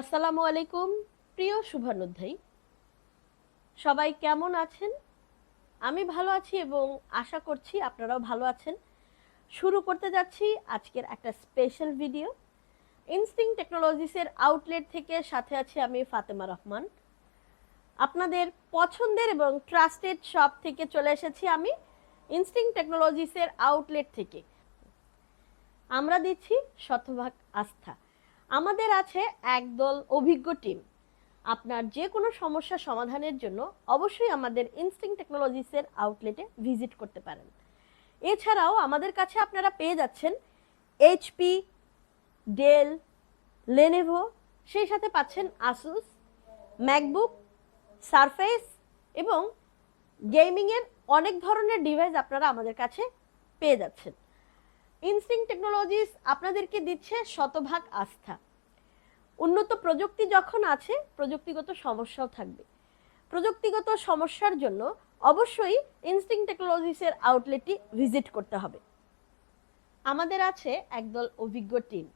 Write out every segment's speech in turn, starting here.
আসসালামু আলাইকুম, প্রিয় শুভানুধ্যায়ী। সবাই কেমন আছেন? আমি ভালো আছি এবং আশা করছি আপনারাও ভালো আছেন। শুরু করতে যাচ্ছি আজকের একটা স্পেশাল ভিডিও। ইনস্টিং টেকনোলজিসের আউটলেট থেকে সাথে আছি আমি ফাতেমা রহমান। আপনাদের পছন্দের এবং ট্রাস্টেড শপ থেকে চলে এসেছি আমি ইনস্টিং টেকনোলজিসের আউটলেট থেকে। আমরা দিচ্ছি শতভাগ আস্থা। আমাদের আছে একদল অভিজ্ঞ টিম আপনার যে কোনো সমস্যা সমাধানের জন্য অবশ্যই আমাদের ইনস্টিং টেকনোলজিসের আউটলেটে ভিজিট করতে পারেন। এছাড়াও আমাদের কাছে আপনারা পেয়ে যাচ্ছেন এইচপি ডেল লেনেভো সেই সাথে পাচ্ছেন আসুস ম্যাকবুক সারফেস এবং গেমিংয়ের অনেক ধরনের ডিভাইস আপনারা আমাদের কাছে পেয়ে যাচ্ছেন। ইনস্টিং টেকনোলজিস আপনাদেরকে দিচ্ছে শতভাগ আস্থা। উন্নত প্রযুক্তি যখন আছে, প্রযুক্তিগত সমস্যাও থাকবে। প্রযুক্তিগত সমস্যার জন্য অবশ্যই ইনস্টিং টেকনোলজিসের আউটলেটটি ভিজিট করতে হবে। আমাদের আছে একদল অভিজ্ঞ টিম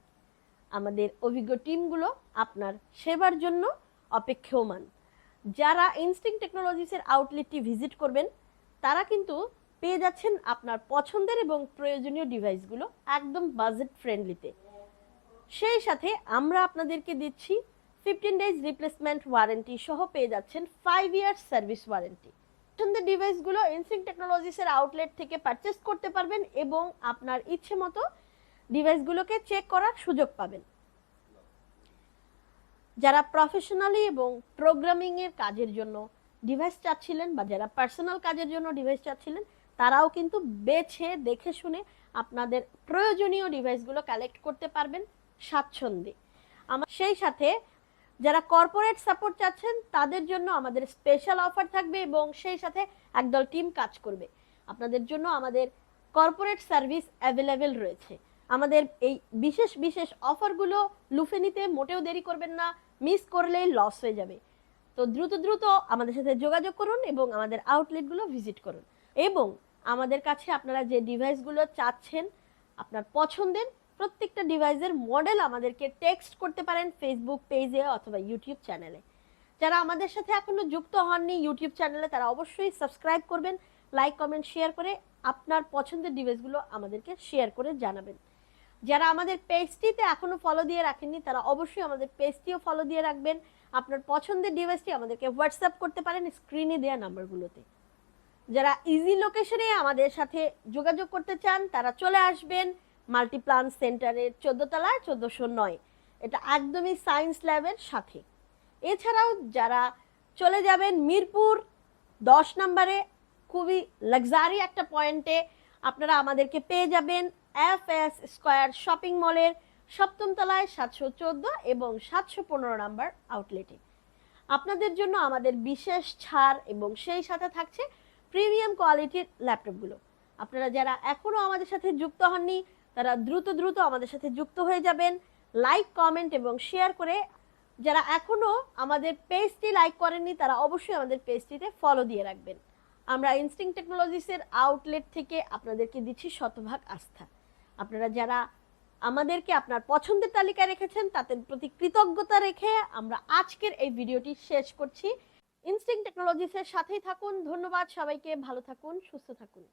আমাদের অভিজ্ঞ টিমগুলো আপনার সেবার জন্য অপেক্ষমান। যারা ইনস্টিং টেকনোলজিসের আউটলেটটি ভিজিট করবেন, তারা কিন্তু পেয়ে যাচ্ছেন আপনার পছন্দের এবং প্রয়োজনীয় ডিভাইসগুলো একদম বাজেট ফ্রেন্ডলিতে সেই সাথে আমরা আপনাদেরকে দিচ্ছি ফিফটিন ডেজ রিপ্লেসমেন্ট ওয়ারেন্টি সহ পেয়ে যাচ্ছেন ফাইভ ইয়ার্স সার্ভিস ওয়ারেন্টি পছন্দের ডিভাইসগুলো ইনসিং টেকনোলজিসের আউটলেট থেকে পারচেস করতে পারবেন এবং আপনার ইচ্ছে মতো ডিভাইসগুলোকে চেক করার সুযোগ পাবেন। যারা প্রফেশনালি এবং প্রোগ্রামিংয়ের কাজের জন্য ডিভাইস চাচ্ছিলেন বা যারা পার্সোনাল কাজের জন্য ডিভাইস চাচ্ছিলেন তারাও কিন্তু বেছে, দেখে শুনে আপনাদের প্রয়োজনীয় ডিভাইসগুলো কালেক্ট করতে পারবেন স্বাচ্ছন্দ্যে। আমার সেই সাথে যারা কর্পোরেট সাপোর্ট চাচ্ছেন, তাদের জন্য আমাদের স্পেশাল অফার থাকবে এবং সেই সাথে একদল টিম কাজ করবে। আপনাদের জন্য আমাদের কর্পোরেট সার্ভিস অ্যাভেলেবেল রয়েছে। আমাদের এই বিশেষ বিশেষ অফারগুলো লুফে নিতে মোটেও দেরি করবেন না মিস করলেই লস হয়ে যাবে। তো দ্রুত দ্রুত আমাদের সাথে যোগাযোগ করুন এবং আমাদের আউটলেটগুলো ভিজিট করুন। এবং আমাদের কাছে আপনারা যে ডিভাইসগুলো চাচ্ছেন, আপনার পছন্দের, প্রত্যেকটা ডিভাইসের মডেল আমাদেরকে টেক্সট করতে পারেন ফেসবুক পেজে অথবা ইউটিউব চ্যানেলে যারা আমাদের সাথে এখনও যুক্ত হননি ইউটিউব চ্যানেলে তারা অবশ্যই সাবস্ক্রাইব করবেন লাইক কমেন্ট শেয়ার করে আপনার পছন্দের ডিভাইসগুলো আমাদেরকে শেয়ার করে জানাবেন। যারা আমাদের পেজটিতে এখনও ফলো দিয়ে রাখেননি, তারা অবশ্যই আমাদের পেজটিও ফলো দিয়ে রাখবেন। আপনার পছন্দের ডিভাইসটি আমাদেরকে হোয়াটসঅ্যাপ করতে পারেন স্ক্রিনে দেওয়া নাম্বারগুলোতে যারা ইজি লোকেশনে আমাদের সাথে যোগাযোগ করতে চান, তারা চলে আসবেন মাল্টিপ্লান সেন্টারের চোদ্দ তলায় চোদ্দশো নয়। এটা একদমই সায়েন্স ল্যাবের সাথে। এছাড়াও যারা চলে যাবেন মিরপুর দশ নম্বরে, খুবই লাক্সারি একটা পয়েন্টে আপনারা আমাদেরকে পেয়ে যাবেন এফ এস স্কোয়ার শপিং মলের সপ্তম তলায় সাতশো চোদ্দ এবং সাতশো পনেরো নাম্বার আউটলেটে আপনাদের জন্য আমাদের বিশেষ ছাড় এবং সেই সাথে থাকছে প্রিমিয়াম কোয়ালিটির ল্যাপটপগুলো। আপনারা যারা এখনও আমাদের সাথে যুক্ত হননি, তারা দ্রুত দ্রুত আমাদের সাথে যুক্ত হয়ে যাবেন। লাইক কমেন্ট এবং শেয়ার করে যারা এখনও আমাদের পেজটি লাইক করেননি, তারা অবশ্যই আমাদের পেজটিতে ফলো দিয়ে রাখবেন। আমরা ইনস্টিং টেকনোলজিসের আউটলেট থেকে আপনাদেরকে দিচ্ছি শতভাগ আস্থা। আপনারা যারা আমাদেরকে আপনার পছন্দের তালিকায় রেখেছেন, তাদের প্রতি কৃতজ্ঞতা রেখে আমরা আজকের এই ভিডিওটি শেষ করছি। ইনস্টিং টেকনোলজিসের সাথেই থাকুন। ধন্যবাদ সবাইকে। ভালো থাকুন সুস্থ থাকুন।